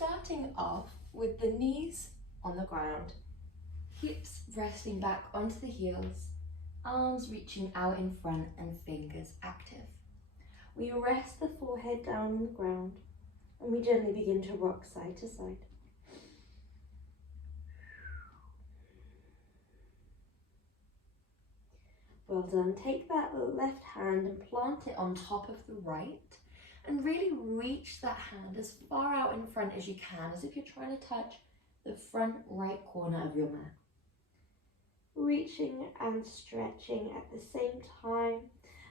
starting off with the knees on the ground, hips resting back onto the heels, arms reaching out in front and fingers active. We rest the forehead down on the ground and we gently begin to rock side to side. Well done. Take that left hand and plant it on top of the right and really reach that hand as far out in front as you can, as if you're trying to touch the front right corner of your mat. Reaching and stretching at the same time.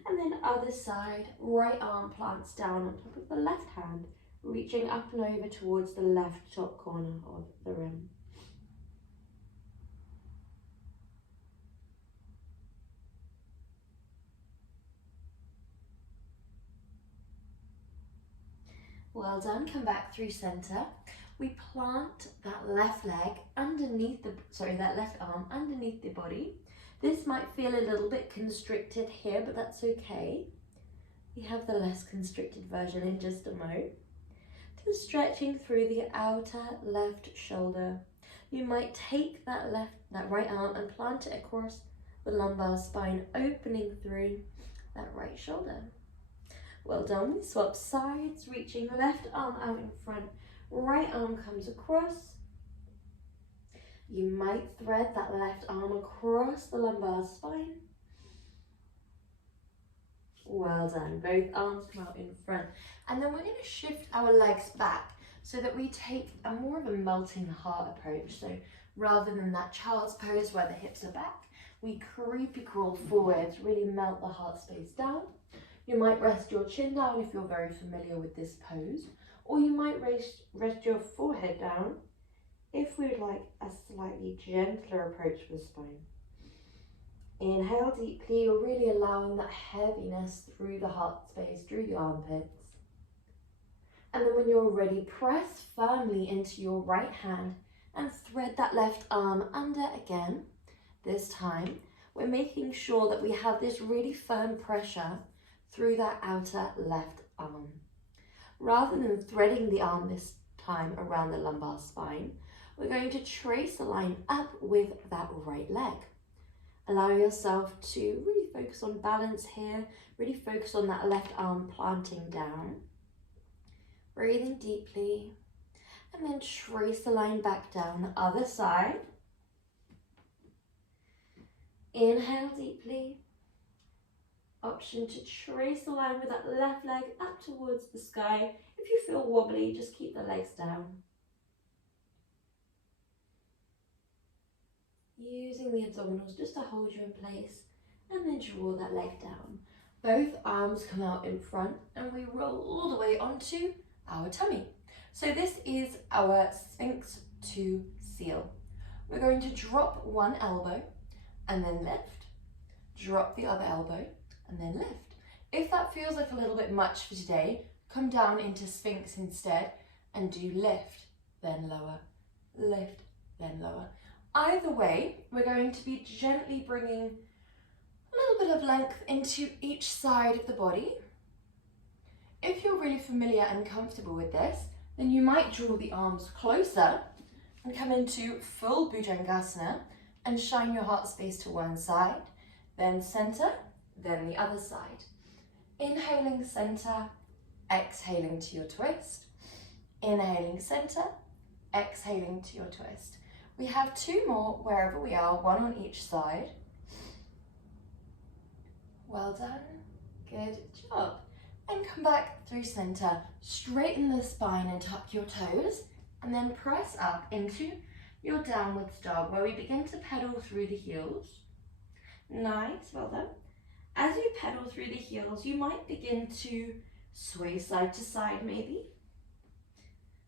And then other side, right arm plants down on top of the left hand, reaching up and over towards the left top corner of the rim. Well done. Come back through center. We plant that left leg underneath that left arm underneath the body. This might feel a little bit constricted here, but that's okay. We have the less constricted version in just a moment. Just stretching through the outer left shoulder. You might take that right arm and plant it across the lumbar spine, opening through that right shoulder. Well done. We swap sides, reaching left arm out in front, right arm comes across. You might thread that left arm across the lumbar spine. Well done. Both arms come out in front. And then we're going to shift our legs back so that we take a more of a melting heart approach. So rather than that child's pose where the hips are back, we creepy crawl forward to really melt the heart space down. You might rest your chin down if you're very familiar with this pose, or you might rest your forehead down if we'd like a slightly gentler approach to the spine. Inhale deeply, you're really allowing that heaviness through the heart space, through the armpits. And then when you're ready, press firmly into your right hand and thread that left arm under again. This time, we're making sure that we have this really firm pressure through that outer left arm. Rather than threading the arm this time around the lumbar spine, we're going to trace a line up with that right leg. Allow yourself to really focus on balance here, really focus on that left arm planting down. Breathing deeply, and then trace the line back down the other side. Inhale deeply. Option to trace the line with that left leg up towards the sky. If you feel wobbly, just keep the legs down. Using the abdominals just to hold you in place, and then draw that leg down. Both arms come out in front and we roll all the way onto our tummy. So this is our Sphinx 2 seal. We're going to drop one elbow and then lift, drop the other elbow and then lift. If that feels like a little bit much for today, come down into Sphinx instead and do lift, then lower, lift, then lower. Either way, we're going to be gently bringing a little bit of length into each side of the body. If you're really familiar and comfortable with this, then you might draw the arms closer and come into full Bhujangasana and shine your heart space to one side, then center, then the other side. Inhaling center, exhaling to your twist. Inhaling center, exhaling to your twist. We have two more wherever we are, one on each side. Well done, good job. And come back through center, straighten the spine and tuck your toes, and then press up into your downwards dog where we begin to pedal through the heels. Nice, well done. As you pedal through the heels, you might begin to sway side to side maybe,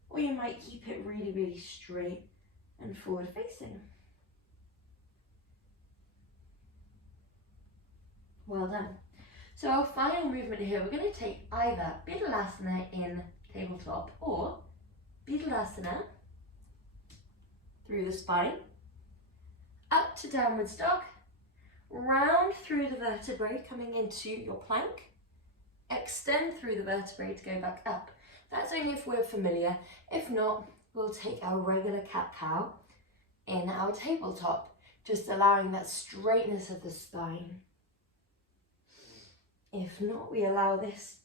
or you might keep it really, really straight and forward facing. Well done. So our final movement here, we're going to take either Pilates in tabletop or Pilates through the spine, up to downwards dog, round through the vertebrae coming into your plank, extend through the vertebrae to go back up. That's only if we're familiar. If not, we'll take our regular cat-cow in our tabletop, just allowing that straightness of the spine. If not, we allow this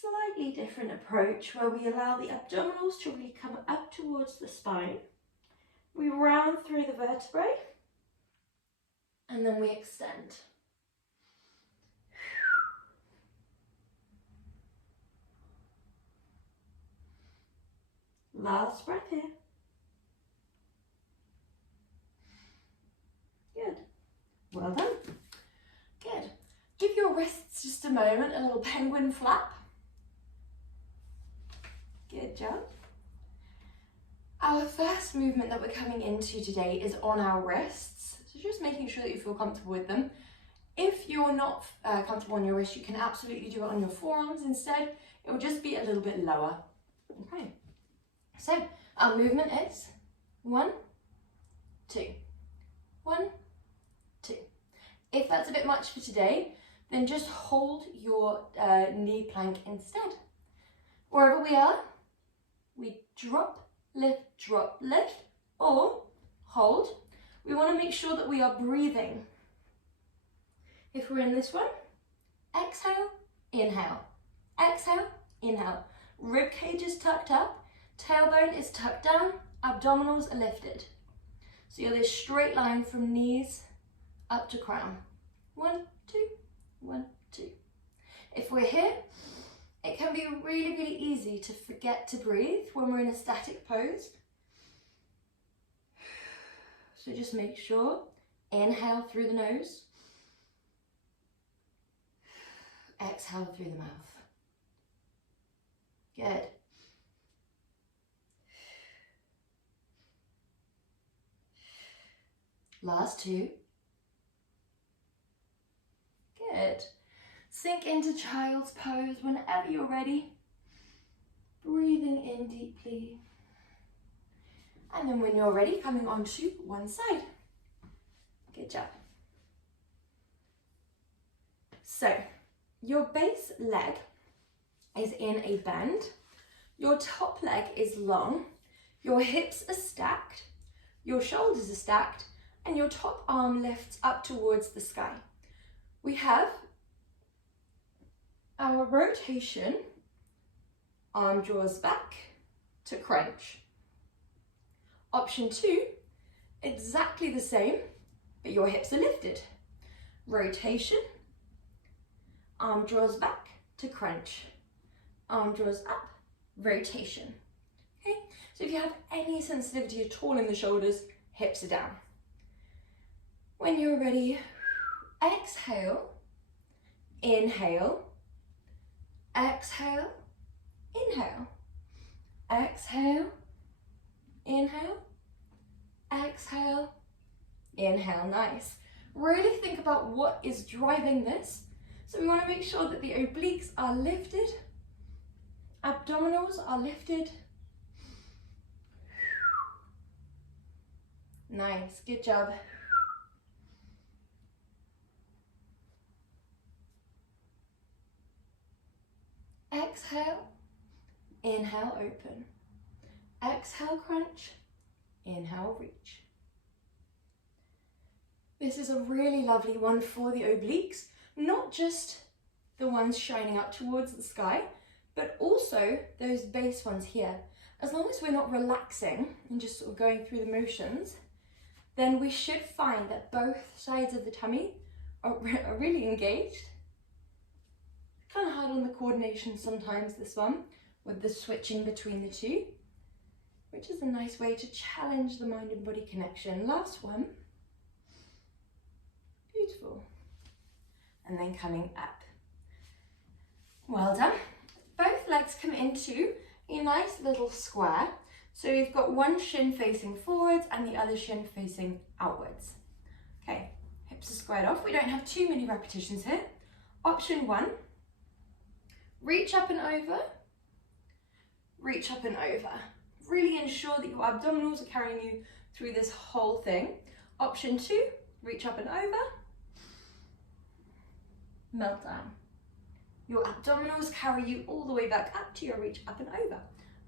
slightly different approach where we allow the abdominals to really come up towards the spine. We round through the vertebrae and then we extend. Last breath here. Good. Well done. Good. Give your wrists just a moment, a little penguin flap. Good job. Our first movement that we're coming into today is on our wrists. So just making sure that you feel comfortable with them. If you're not comfortable on your wrists, you can absolutely do it on your forearms instead. It will just be a little bit lower. Okay. So our movement is 1, 2, 1, 2. If that's a bit much for today, then just hold your knee plank instead. Wherever we are, we drop, lift, or hold. We want to make sure that we are breathing. If we're in this one, exhale, inhale, exhale, inhale. Rib cage is tucked up, tailbone is tucked down, abdominals are lifted. So you're this straight line from knees up to crown. 1, 2, 1, 2. If we're here, it can be really, really easy to forget to breathe when we're in a static pose. So just make sure, inhale through the nose, exhale through the mouth. Good. Last 2. Good. Sink into child's pose whenever you're ready. Breathing in deeply. And then when you're ready, coming onto one side. Good job. So, your base leg is in a bend. Your top leg is long. Your hips are stacked. Your shoulders are stacked. And your top arm lifts up towards the sky. We have our rotation, arm draws back to crunch. Option 2, exactly the same, but your hips are lifted. Rotation, arm draws back to crunch. Arm draws up, rotation. Okay, so if you have any sensitivity at all in the shoulders, hips are down. When you're ready, exhale, inhale, exhale, inhale, exhale, inhale, exhale, inhale. Nice. Really think about what is driving this. So we want to make sure that the obliques are lifted, abdominals are lifted. Nice, good job. Exhale, inhale, open. Exhale, crunch. Inhale, reach. This is a really lovely one for the obliques, not just the ones shining up towards the sky, but also those base ones here. As long as we're not relaxing and just sort of going through the motions, then we should find that both sides of the tummy are really engaged. Kind of hard on the coordination sometimes, this one, with the switching between the two, which is a nice way to challenge the mind and body connection. Last one. Beautiful. And then coming up. Well done. Both legs come into a nice little square. So you've got one shin facing forwards and the other shin facing outwards. Okay, hips are squared off. We don't have too many repetitions here. Option 1. Reach up and over, reach up and over. Really ensure that your abdominals are carrying you through this whole thing. Option 2, reach up and over, melt down. Your abdominals carry you all the way back up to your reach up and over.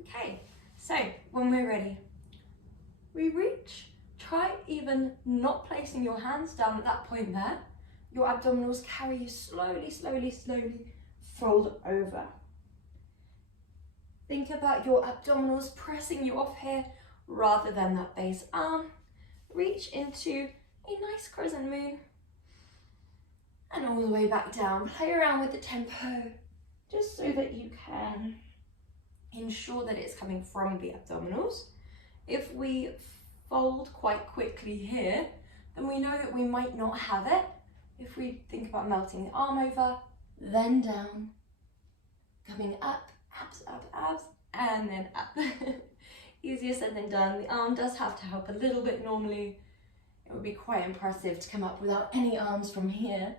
Okay, so when we're ready, we reach. Try even not placing your hands down at that point there. Your abdominals carry you slowly, slowly, slowly fold over. Think about your abdominals pressing you off here rather than that base arm. Reach into a nice crescent moon and all the way back down. Play around with the tempo just so that you can ensure that it's coming from the abdominals. If we fold quite quickly here, then we know that we might not have it. If we think about melting the arm over, then down, coming up, abs, abs, abs, and then up. Easier said than done. The arm does have to help a little bit normally. It would be quite impressive to come up without any arms from here,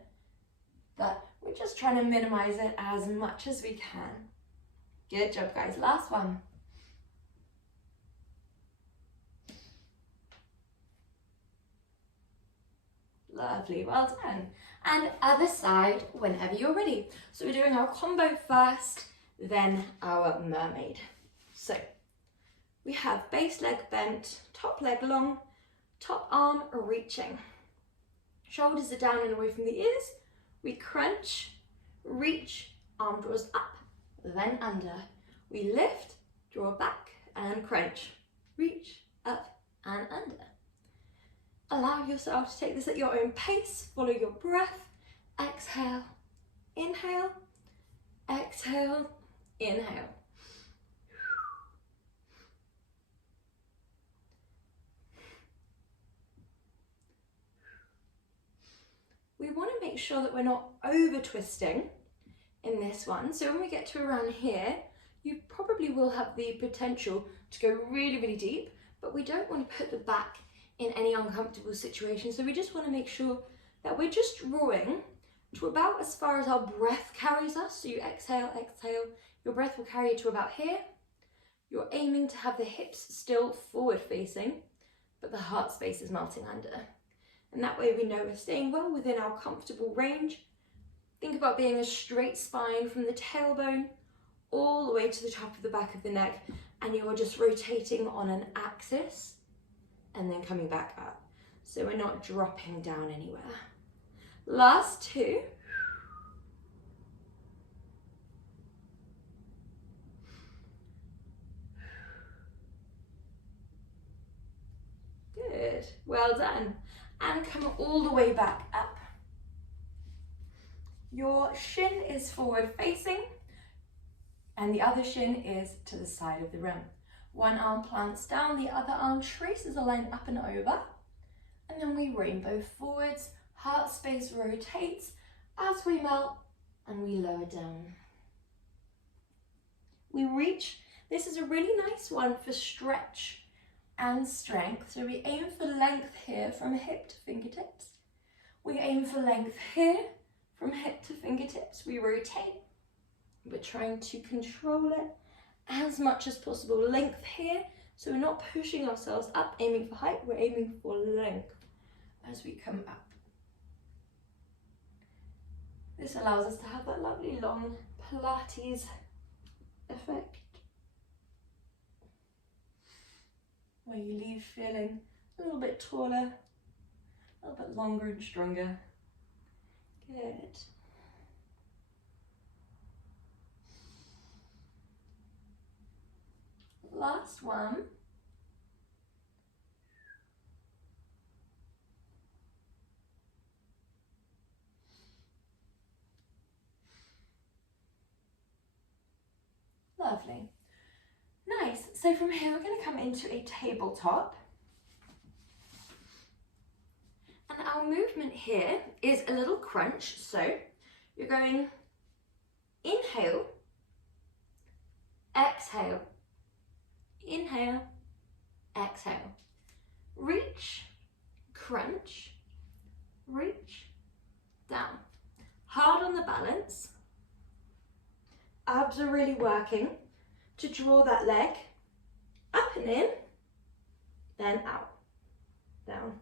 but we're just trying to minimize it as much as we can. Good job, guys. Last one. Lovely, well done. And other side whenever you're ready. So we're doing our combo first, then our mermaid. So we have base leg bent, top leg long, top arm reaching. Shoulders are down and away from the ears. We crunch, reach, arm draws up, then under. We lift, draw back and crunch, reach, up and under. Allow yourself to take this at your own pace. Follow your breath. Exhale, inhale, exhale, inhale. We want to make sure that we're not over twisting in this one. So when we get to around here, you probably will have the potential to go really, really deep, but we don't want to put the back in any uncomfortable situation. So we just want to make sure that we're just drawing to about as far as our breath carries us. So you exhale, exhale, your breath will carry you to about here. You're aiming to have the hips still forward facing, but the heart space is melting under. And that way we know we're staying well within our comfortable range. Think about being a straight spine from the tailbone all the way to the top of the back of the neck, and you're just rotating on an axis and then coming back up. So we're not dropping down anywhere. Last two. Good, well done. And come all the way back up. Your shin is forward facing and the other shin is to the side of the rim. One arm plants down, the other arm traces a line up and over, and then we rainbow forwards, heart space rotates as we melt and we lower down. We reach. This is a really nice one for stretch and strength. So we aim for length here from hip to fingertips. We aim for length here from hip to fingertips. We rotate. We're trying to control it as much as possible. Length here, so we're not pushing ourselves up, aiming for height, we're aiming for length as we come up. This allows us to have that lovely long Pilates effect, where you leave feeling a little bit taller, a little bit longer and stronger. Good. Last one. Lovely. Nice. So from here, we're going to come into a tabletop. And our movement here is a little crunch. So you're going inhale, exhale, inhale, exhale. Reach, crunch, reach, down. Hard on the balance. Abs are really working to draw that leg up and in, then out, down.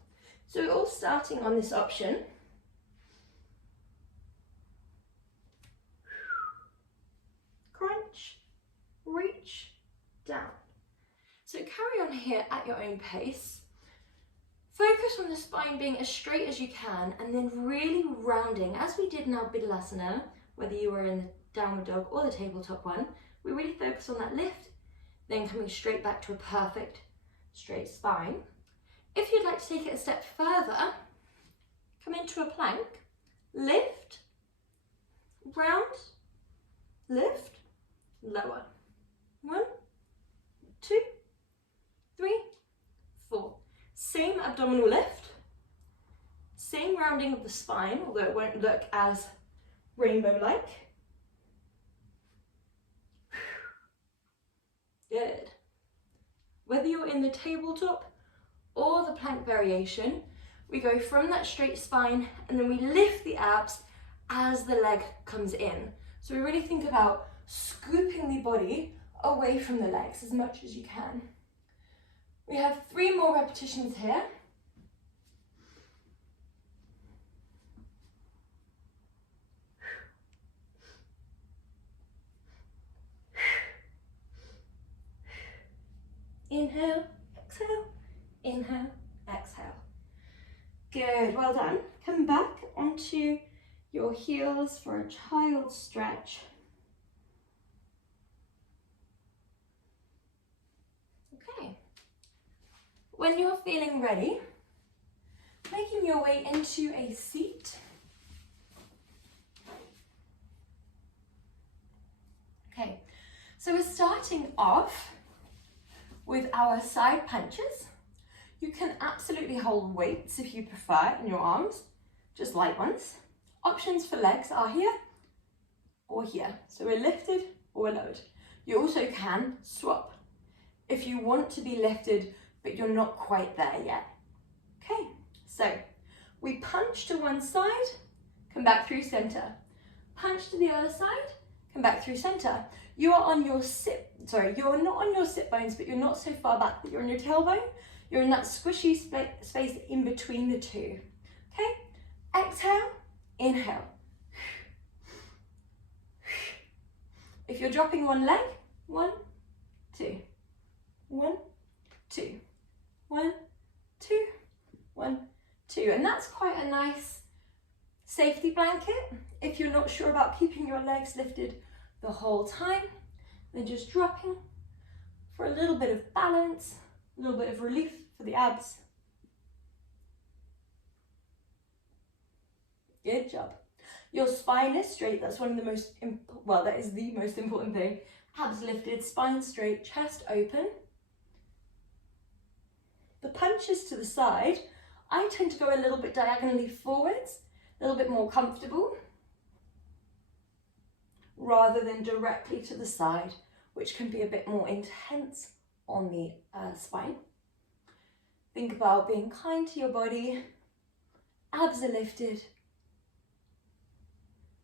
So we're all starting on this option. crunch, reach, down. So carry on here at your own pace. Focus on the spine being as straight as you can and then really rounding, as we did in our Pilates, whether you were in the downward dog or the tabletop one, we really focus on that lift, then coming straight back to a perfect straight spine. If you'd like to take it a step further, come into a plank, lift, round, lift, lower. 1, 2, 3, 4. Same abdominal lift, same rounding of the spine, although it won't look as rainbow-like. Good. Whether you're in the tabletop or the plank variation, we go from that straight spine and then we lift the abs as the leg comes in. So we really think about scooping the body away from the legs as much as you can. We have 3 more repetitions here. Inhale, exhale, inhale, exhale. Good, well done. Come back onto your heels for a child stretch. Okay. When you're feeling ready, making your way into a seat. Okay, so we're starting off with our side punches. You can absolutely hold weights if you prefer in your arms, just light ones. Options for legs are here or here. So we're lifted or we're lowered. You also can swap if you want to be lifted but you're not quite there yet. Okay, so we punch to one side, come back through center. Punch to the other side, come back through center. You are on your you're not on your sit bones, but you're not so far back that you're on your tailbone. You're in that squishy space in between the two. Okay, exhale, inhale. If you're dropping one leg, 1, 2, 1, 2, 1, 2, 1, 2. And that's quite a nice safety blanket. If you're not sure about keeping your legs lifted the whole time, then just dropping for a little bit of balance, a little bit of relief for the abs. Good job. Your spine is straight. That's one of the most, well, that is the most important thing. Abs lifted, spine straight, chest open. The punches to the side, I tend to go a little bit diagonally forwards, a little bit more comfortable, rather than directly to the side, which can be a bit more intense on the spine. Think about being kind to your body. Abs are lifted.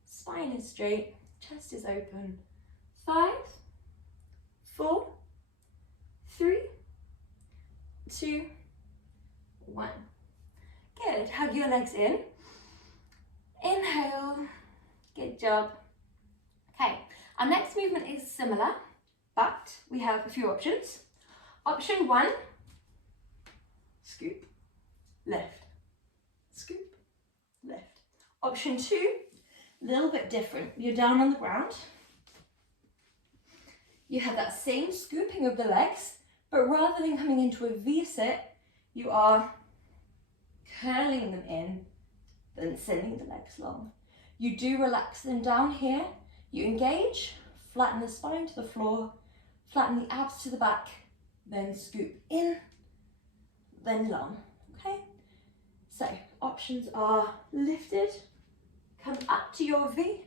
Spine is straight, chest is open. 5, 4, 3, 2, 1. Good, hug your legs in. Inhale, good job. Okay, our next movement is similar, but we have a few options. Option 1, scoop, lift, scoop, lift. Option 2, a little bit different. You're down on the ground. You have that same scooping of the legs, but rather than coming into a V-sit, you are curling them in, then sending the legs long. You do relax them down here. You engage, flatten the spine to the floor, flatten the abs to the back, then scoop in, then long, okay? So options are lifted, come up to your V,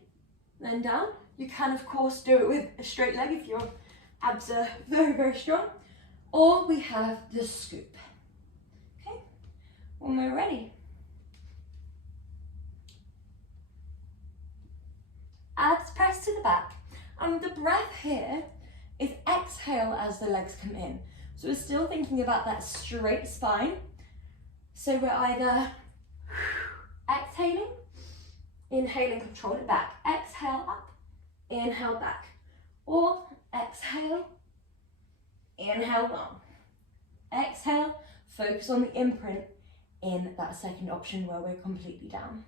then down. You can of course do it with a straight leg if your abs are very, very strong, or we have the scoop, okay? When we're ready. Abs press to the back, and the breath here is exhale as the legs come in. So we're still thinking about that straight spine. So we're either exhaling, inhaling, control it back, exhale up, inhale back, Or exhale, inhale long. Exhale, focus on the imprint in that second option where we're completely down.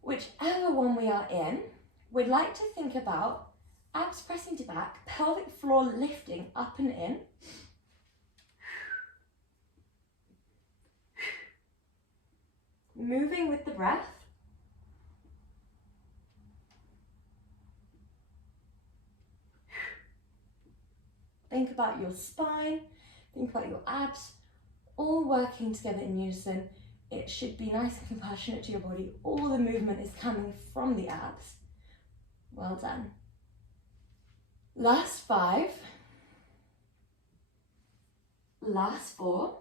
Whichever one we are in, we'd like to think about abs pressing to back, pelvic floor lifting up and in. Moving with the breath. Think about your spine, think about your abs, all working together in unison. It should be nice and compassionate to your body. All the movement is coming from the abs. Well done. Last 5. Last 4.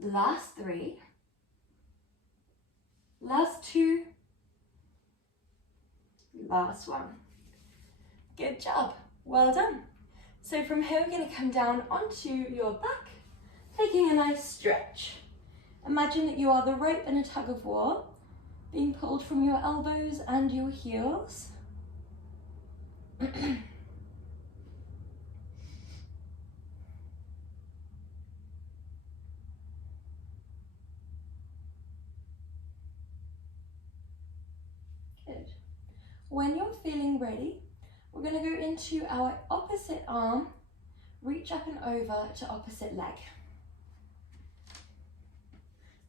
Last 3. Last 2. Last 1. Good job. Well done. So from here we're going to come down onto your back, taking a nice stretch. Imagine that you are the rope in a tug of war, being pulled from your elbows and your heels. Good. When you're feeling ready, we're going to go into our opposite arm, reach up and over to opposite leg.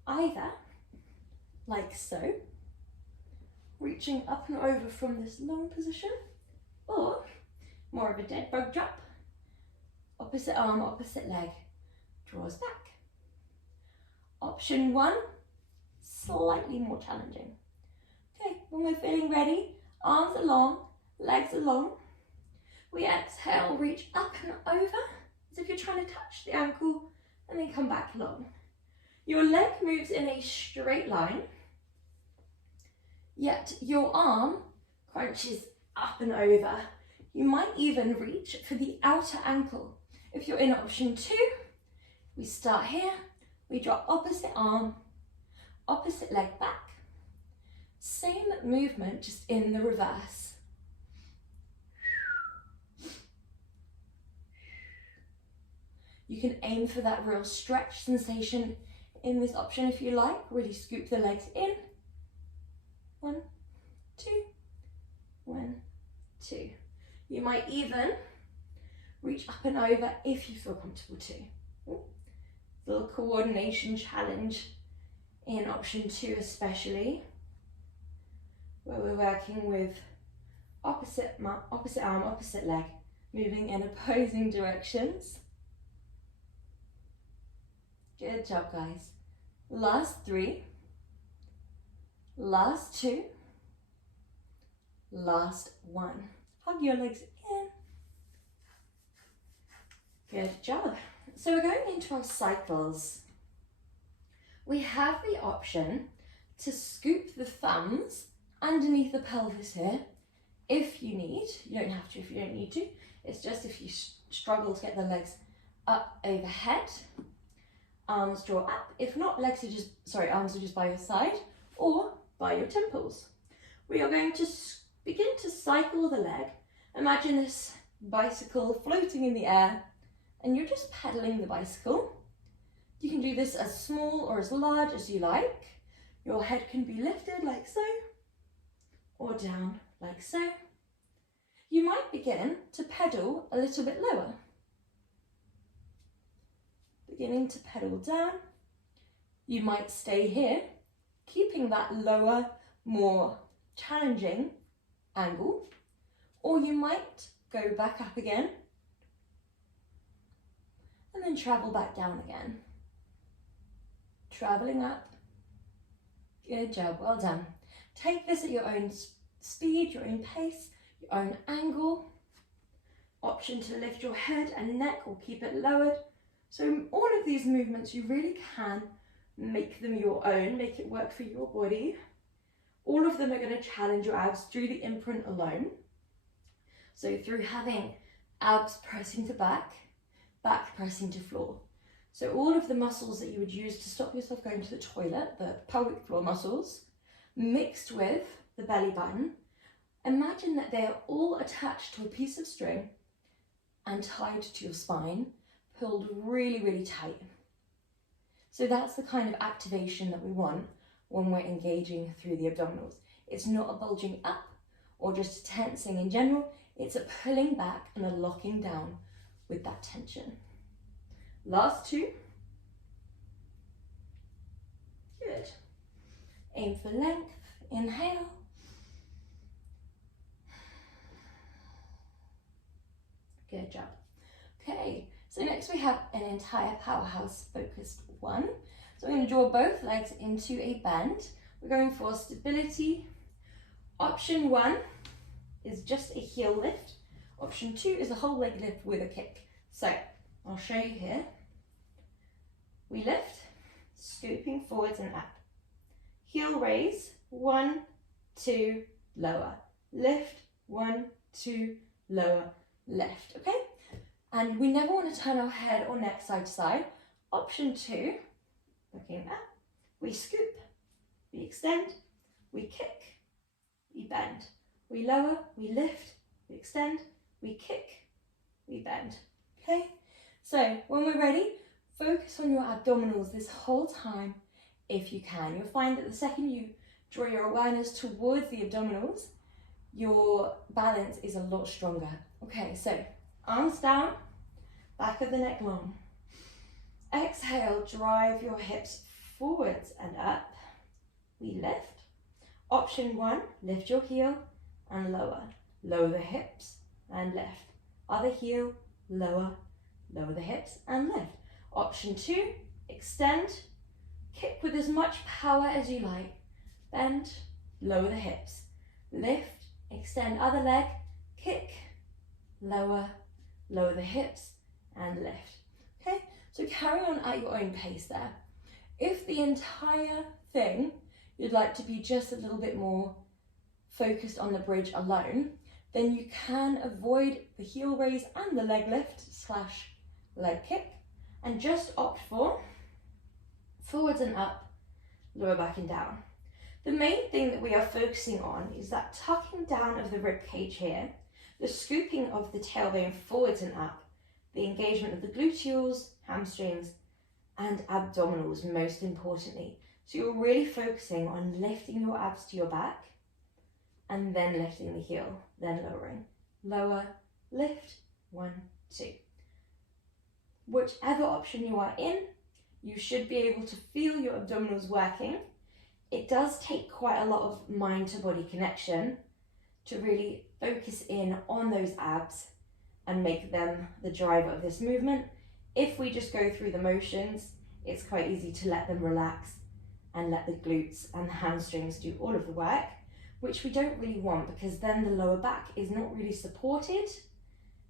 Either like so, reaching up and over from this long position, or more of a dead bug drop, opposite arm, opposite leg, draws back. Option 1, slightly more challenging. Okay, when we're feeling ready, arms are long, legs are long. We exhale, reach up and over, as if you're trying to touch the ankle, and then come back long. Your leg moves in a straight line, yet your arm crunches up and over. You might even reach for the outer ankle. If you're in option 2, we start here, we drop opposite arm, opposite leg back. Same movement, just in the reverse. You can aim for that real stretch sensation in this option if you like. Really scoop the legs in. 1, 2, 1, 2. You might even reach up and over if you feel comfortable too. Ooh. Little coordination challenge in option 2 especially, where we're working with opposite arm, opposite leg, moving in opposing directions. Good job, guys. Last 3, last 2, last 1. Hug your legs in. Good job. So we're going into our cycles. We have the option to scoop the thumbs underneath the pelvis here if you need. You don't have to if you don't need to. It's just if you struggle to get the legs up overhead. Arms draw up. If not, arms are just by your side or by your temples. We are going to begin to cycle the leg. Imagine this bicycle floating in the air and you're just pedaling the bicycle. You can do this as small or as large as you like. Your head can be lifted like so or down like so. You might begin to pedal a little bit lower. Beginning to pedal down. You might stay here, keeping that lower, more challenging angle, or you might go back up again and then travel back down again. Traveling up. Good job, well done. Take this at your own speed, your own pace, your own angle. Option to lift your head and neck or keep it lowered. So all of these movements, you really can make them your own, make it work for your body. All of them are going to challenge your abs through the imprint alone. So through having abs pressing to back, back pressing to floor. So all of the muscles that you would use to stop yourself going to the toilet, the pelvic floor muscles, mixed with the belly button, Imagine that they are all attached to a piece of string and tied to your spine, pulled really, really tight. So that's the kind of activation that we want when we're engaging through the abdominals. It's not a bulging up or just a tensing in general, it's a pulling back and a locking down with that tension. Last two. Good. Aim for length, inhale. Good job. Okay, so next we have an entire powerhouse focused one. So we're going to draw both legs into a bend. We're going for stability. Option one is just a heel lift. Option two is a whole leg lift with a kick. So I'll show you here. We lift, scooping forwards and up. Heel raise, 1, 2, lower. Lift, 1, 2, lower, lift, okay? And we never want to turn our head or neck side to side. Option two, looking up, we scoop, we extend, we kick, we bend. We lower, we lift, we extend, we kick, we bend, okay? So when we're ready, focus on your abdominals this whole time if you can. You'll find that the second you draw your awareness towards the abdominals, your balance is a lot stronger. Okay, so arms down, back of the neck long. Exhale, drive your hips forwards and up. We lift. Option one, lift your heel and lower. Lower the hips and lift. Other heel, lower. Lower the hips and lift. Option two, extend. Kick with as much power as you like. Bend, lower the hips. Lift, extend other leg, kick, lower, lower the hips and lift. Okay, so carry on at your own pace there. If the entire thing you'd like to be just a little bit more focused on the bridge alone, then you can avoid the heel raise and the leg lift / leg kick and just opt for forwards and up, lower back and down. The main thing that we are focusing on is that tucking down of the rib cage here, the scooping of the tailbone forwards and up, the engagement of the gluteals, hamstrings, and abdominals most importantly. So you're really focusing on lifting your abs to your back and then lifting the heel, then lowering. Lower, lift, 1, 2. Whichever option you are in, you should be able to feel your abdominals working. It does take quite a lot of mind to body connection to really focus in on those abs and make them the driver of this movement. If we just go through the motions, it's quite easy to let them relax and let the glutes and the hamstrings do all of the work, which we don't really want because then the lower back is not really supported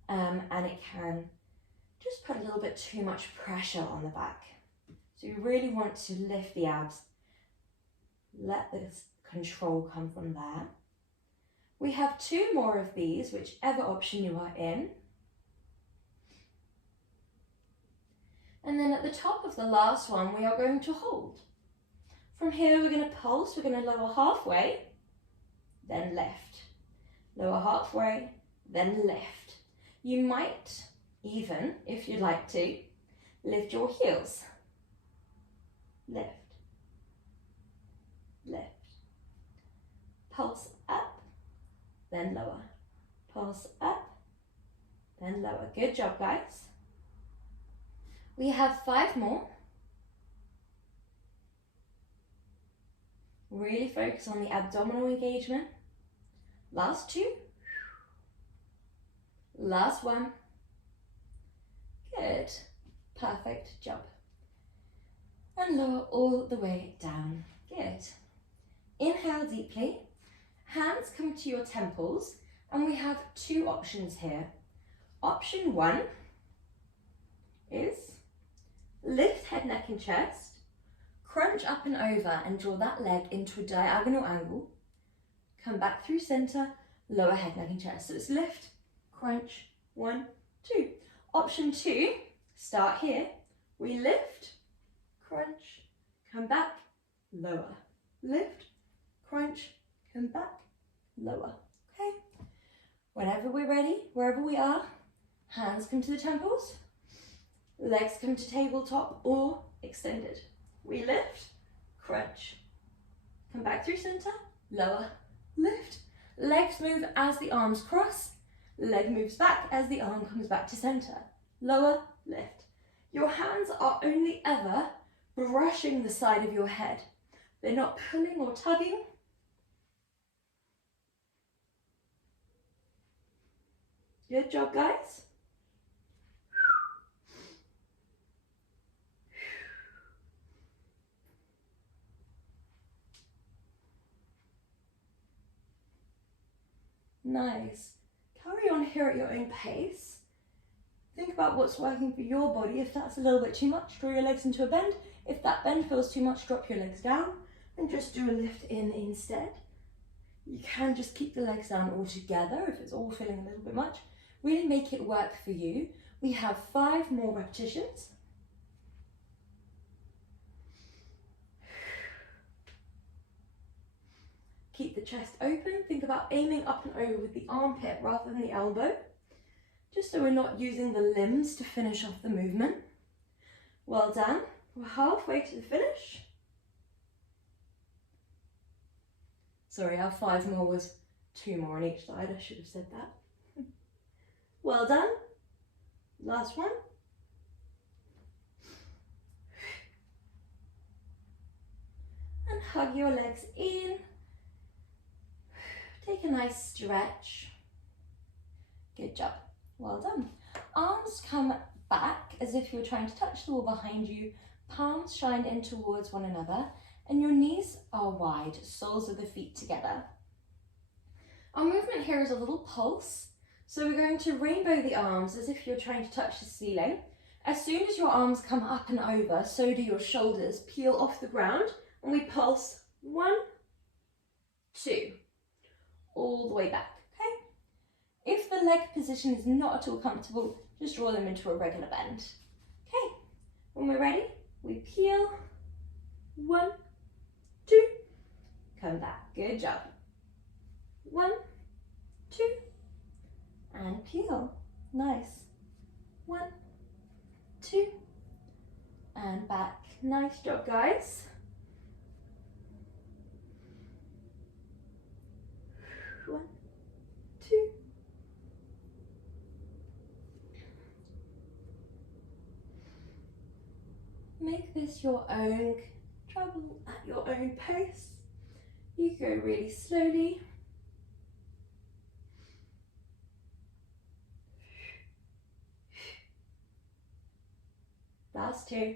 and it can just put a little bit too much pressure on the back. So you really want to lift the abs, let this control come from there. We have 2 more of these, whichever option you are in. And then at the top of the last one, we are going to hold. From here, we're going to pulse, we're going to lower halfway, then lift. Lower halfway, then lift. You might even, if you'd like to, lift your heels. Lift. Lift. Pulse up, then lower. Pulse up, then lower. Good job, guys. We have 5 more. Really focus on the abdominal engagement. Last 2. Last 1. Good. Perfect job. And lower all the way down. Good. Inhale deeply. Hands come to your temples, and we have 2 options here. Option 1 is lift head, neck and chest, crunch up and over and draw that leg into a diagonal angle, come back through center, lower head, neck and chest. So it's lift, crunch, 1, 2. Option 2, start here, we lift, crunch, come back, lower, lift, crunch, come back, lower, okay? Whenever we're ready, wherever we are, hands come to the temples, legs come to tabletop or extended. We lift, crunch. Come back through center, lower, lift. Legs move as the arms cross. Leg moves back as the arm comes back to center. Lower, lift. Your hands are only ever brushing the side of your head. They're not pulling or tugging. Good job, guys. Nice. Carry on here at your own pace. Think about what's working for your body. If that's a little bit too much, draw your legs into a bend. If that bend feels too much, drop your legs down and just do a lift in instead. You can just keep the legs down altogether if it's all feeling a little bit much. Really make it work for you. We have 5 more repetitions. Keep the chest open. Think about aiming up and over with the armpit rather than the elbow, just so we're not using the limbs to finish off the movement. Well done. We're halfway to the finish. Sorry, our 5 more was 2 more on each side. I should have said that. Well done. Last one. And hug your legs in. Take a nice stretch. Good job. Well done. Arms come back as if you're trying to touch the wall behind you. Palms shine in towards one another and your knees are wide, soles of the feet together. Our movement here is a little pulse. So we're going to rainbow the arms as if you're trying to touch the ceiling. As soon as your arms come up and over, so do your shoulders. Peel off the ground and we pulse 1, 2, all the way back, okay? If the leg position is not at all comfortable, just draw them into a regular bend. Okay, when we're ready, we peel, 1, 2, come back, good job. 1, 2, and peel, nice. 1, 2, and back. Nice job, guys. 1, 2. Make this your own, travel at your own pace. You go really slowly. Last 2.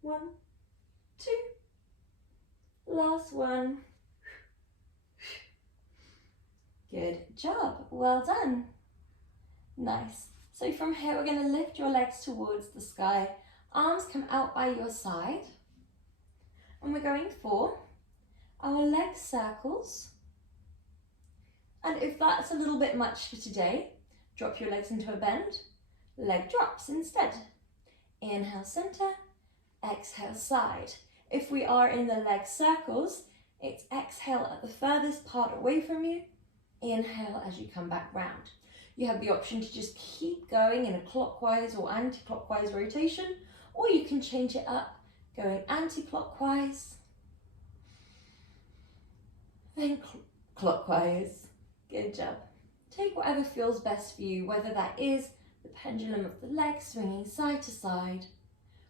1, 2. Last one. Good job. Well done. Nice. So from here, we're going to lift your legs towards the sky. Arms come out by your side. And we're going for our leg circles. And if that's a little bit much for today, drop your legs into a bend. Leg drops instead. Inhale, center. Exhale, side. If we are in the leg circles, it's exhale at the furthest part away from you. Inhale as you come back round. You have the option to just keep going in a clockwise or anti-clockwise rotation, or you can change it up, going anti-clockwise, then clockwise. Good job. Take whatever feels best for you, whether that is the pendulum of the legs swinging side to side,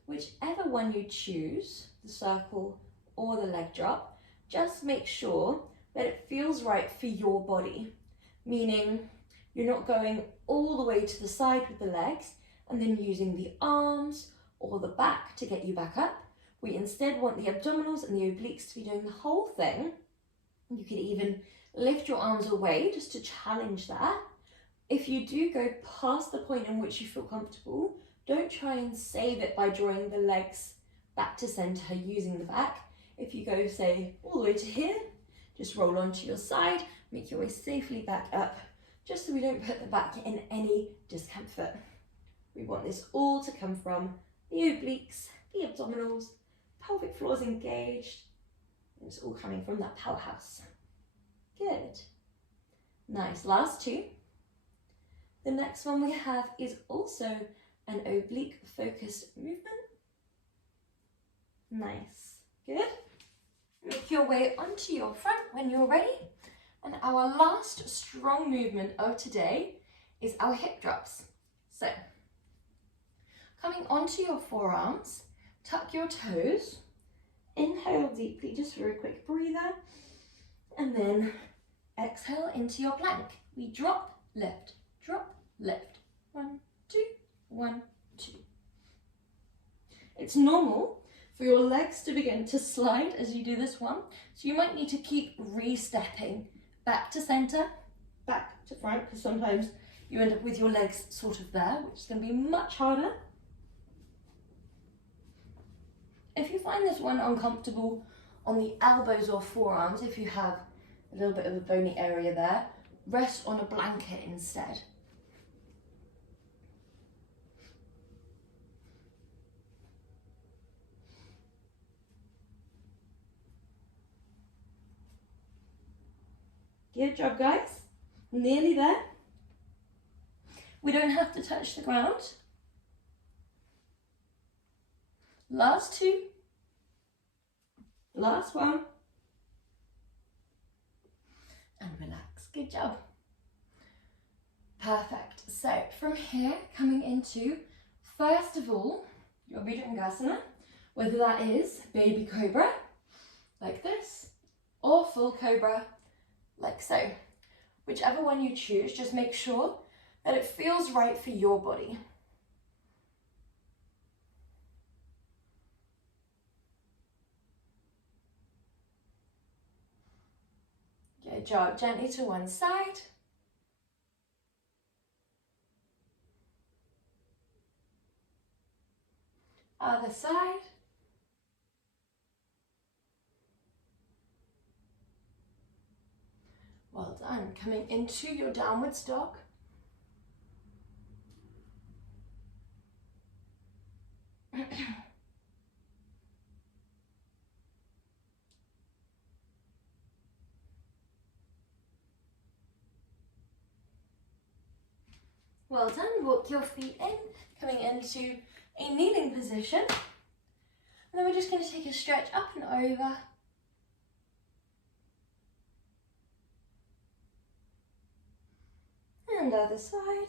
whichever one you choose, the circle or the leg drop, just make sure that it feels right for your body, meaning you're not going all the way to the side with the legs and then using the arms or the back to get you back up. We instead want the abdominals and the obliques to be doing the whole thing. You could even lift your arms away just to challenge that. If you do go past the point in which you feel comfortable, don't try and save it by drawing the legs back to center using the back. If you go, say, all the way to here, just roll onto your side, make your way safely back up, just so we don't put the back in any discomfort. We want this all to come from the obliques, the abdominals, pelvic floors engaged, and it's all coming from that powerhouse. Good. Nice. Last 2. The next one we have is also an oblique focused movement. Nice, good. Make your way onto your front when you're ready. And our last strong movement of today is our hip drops. So, coming onto your forearms, tuck your toes, inhale deeply just for a quick breather, and then exhale into your plank. We drop, lift, drop, lift. 1, 2, 1, 2. It's normal for your legs to begin to slide as you do this one, so you might need to keep re-stepping back to center, back to front, because sometimes you end up with your legs sort of there, which is going to be much harder. If you find this one uncomfortable on the elbows or forearms, if you have a little bit of a bony area there, rest on a blanket instead. Good job, guys. Nearly there. We don't have to touch the ground. Last 2. Last 1. And relax. Good job. Perfect. So from here, coming into, first of all, your Bhujangasana, whether that is baby cobra, like this, or full cobra, like so. Whichever one you choose, just make sure that it feels right for your body. Good job. Gently to one side. Other side. Well done. Coming into your downward dog. Well done. Walk your feet in, coming into a kneeling position. And then we're just going to take a stretch up and over. And other side.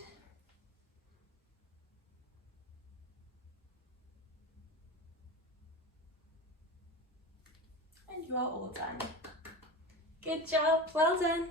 And you are all done. Good job, well done.